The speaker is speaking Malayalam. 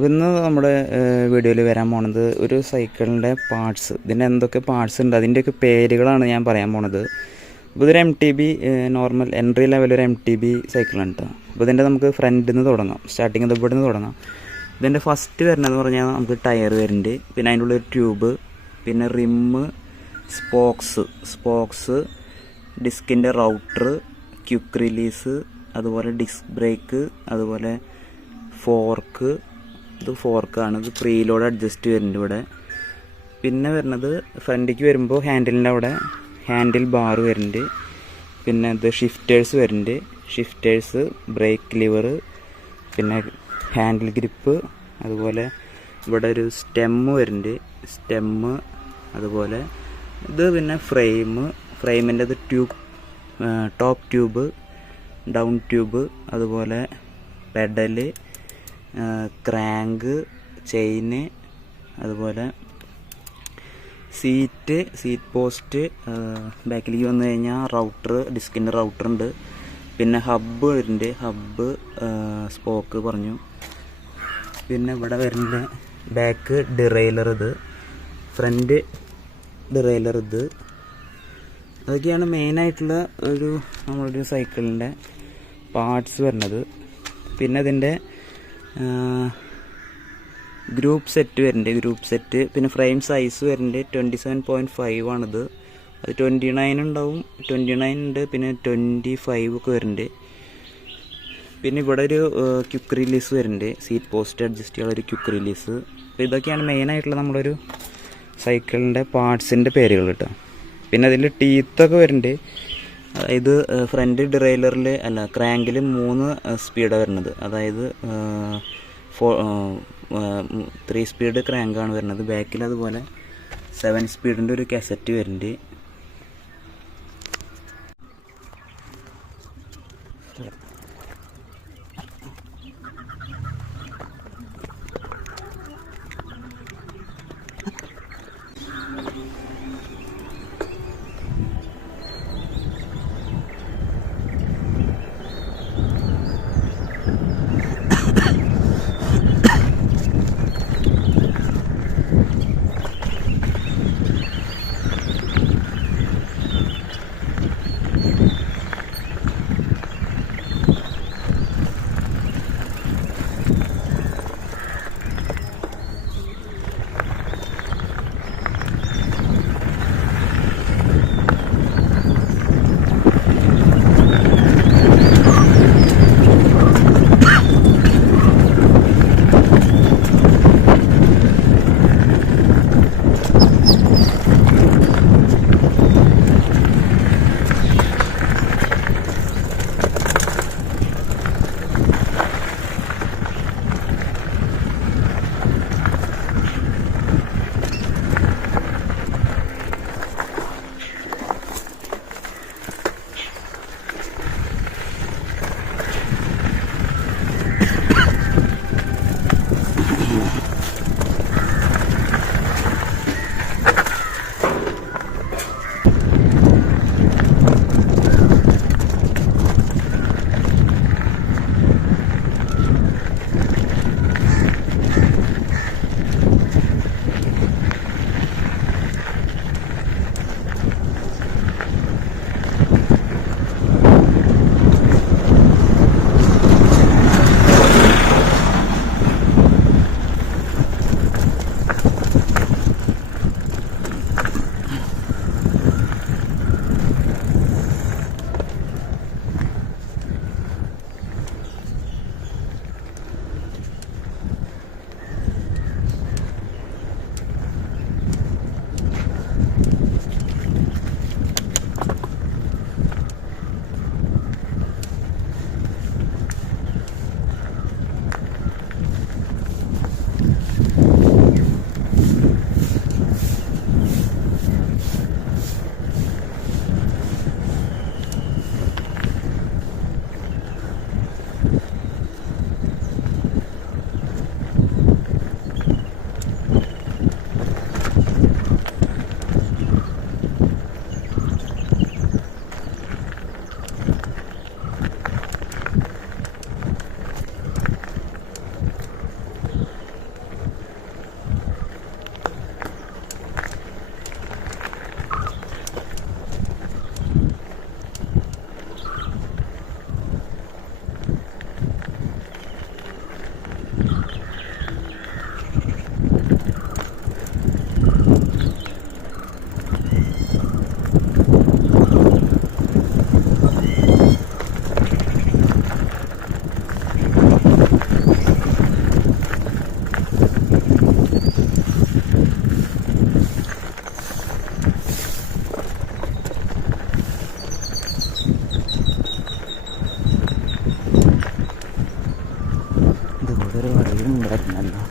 അപ്പോൾ ഇന്ന് നമ്മുടെ വീഡിയോയിൽ വരാൻ പോണത് ഒരു സൈക്കിളിന്റെ പാർട്സ്. ഇതിന്റെ എന്തൊക്കെ പാർട്സ് ഉണ്ട്? അതിന്റെയൊക്കെ പേരുകളാണ് ഞാൻ പറയാൻ പോണത്. അപ്പോൾ ഇതൊരു M T B normal entry level ഒരു എം ടി ബി സൈക്കിളാണ് കേട്ടോ അപ്പോൾ ഇതിന്റെ നമുക്ക് ഫ്രണ്ടിൽ നിന്ന് തുടങ്ങാം. സ്റ്റാർട്ടിങ് ഇവിടെ നിന്ന് തുടങ്ങാം. ഇതിന്റെ ഫസ്റ്റ് വരുന്നതെന്ന് പറഞ്ഞാൽ നമുക്ക് ടയർ വരുന്നുണ്ട്. പിന്നെ അതിന്റെ ഉള്ളിൽ ട്യൂബ് പിന്നെ റിമ്മ് സ്പോക്സ് സ്പോക്സ് ഡിസ്കിന്റെ റൗട്ടർ ക്യുക്ക് റിലീസ് അതുപോലെ ഡിസ്ക് ബ്രേക്ക് അതുപോലെ ഫോർക്ക് ഇത് ഫോർക്കാണ് ഇത് പ്രീലോഡ് അഡ്ജസ്റ്റ് വരുന്നുണ്ട് ഇവിടെ. പിന്നെ വരുന്നത് ഫ്രണ്ടിലേക്ക് വരുമ്പോൾ ഹാൻഡിലിന്റെ അവിടെ ഹാൻഡിൽ ബാർ വരുന്നുണ്ട്. പിന്നെ ഇത് ഷിഫ്റ്റേഴ്സ് വരുന്നുണ്ട്. ഷിഫ്റ്റേഴ്സ് ബ്രേക്ക് ലിവർ പിന്നെ ഹാൻഡിൽ ഗ്രിപ്പ് അതുപോലെ ഇവിടെ ഒരു സ്റ്റെമ്മ് വരുന്നുണ്ട്. സ്റ്റെമ്മ് അതുപോലെ ഇത് പിന്നെ ഫ്രെയിം ഫ്രെയിമിന്റെ ഇത് tube top tube down tube അതുപോലെ പെഡൽ ക്രാങ്ക് ചെയിന് അതുപോലെ സീറ്റ് സീറ്റ് പോസ്റ്റ് ബാക്കിലേക്ക് വന്നു കഴിഞ്ഞാൽ റൗട്ടർ ഡിസ്കിന്റെ റൗട്ടർ ഉണ്ട്. പിന്നെ ഹബ്ബ് വരുന്നുണ്ട്. ഹബ്ബ് സ്പോക്ക് പറഞ്ഞു. പിന്നെ ഇവിടെ വരുന്നത് ബാക്ക് ഡിറൈലർ ഇത്. ഫ്രണ്ട് ഡിറൈലർ ഇത്. അതൊക്കെയാണ് മെയിനായിട്ടുള്ള ഒരു നമ്മളൊരു സൈക്കിളിന്റെ പാർട്സ് വരുന്നത്. പിന്നെ അതിന്റെ ഗ്രൂപ്പ് സെറ്റ് വരുന്നുണ്ട് ഗ്രൂപ്പ് സെറ്റ് പിന്നെ ഫ്രെയിം സൈസ് വരുന്നുണ്ട് ട്വന്റി സെവൻ പോയിന്റ് ഫൈവ് ആണിത്. അത് ട്വന്റി നയൻ ഉണ്ടാവും ട്വന്റി നയൻ ഉണ്ട് പിന്നെ ട്വന്റി ഫൈവ് ഒക്കെ വരുന്നുണ്ട് പിന്നെ ഇവിടെ ഒരു ക്യുക്ക് റിലീസ് വരുന്നുണ്ട് സീറ്റ് പോസ്റ്റ് അഡ്ജസ്റ്റ് ചെയ്യാനുള്ള ഒരു ക്യുക്ക് റിലീസ് അപ്പോൾ ഇതൊക്കെയാണ് മെയിനായിട്ടുള്ള നമ്മളൊരു സൈക്കിളിന്റെ പാർട്സിന്റെ പേരുകൾ കേട്ടോ. പിന്നെ അതിൽ ടീത്തൊക്കെ വരുന്നുണ്ട് അതായത് ഫ്രണ്ട് ഡിറൈലറിൽ അല്ല ക്രാങ്കിൽ മൂന്ന് സ്പീഡാണ് വരുന്നത്. അതായത് ഫോ ത്രീ സ്പീഡ് ക്രാങ്കാണ് വരുന്നത്. ബാക്കിൽ അതുപോലെ സെവൻ സ്പീഡിന്റെ ഒരു കസറ്റ് വരുന്നുണ്ട്. Tất.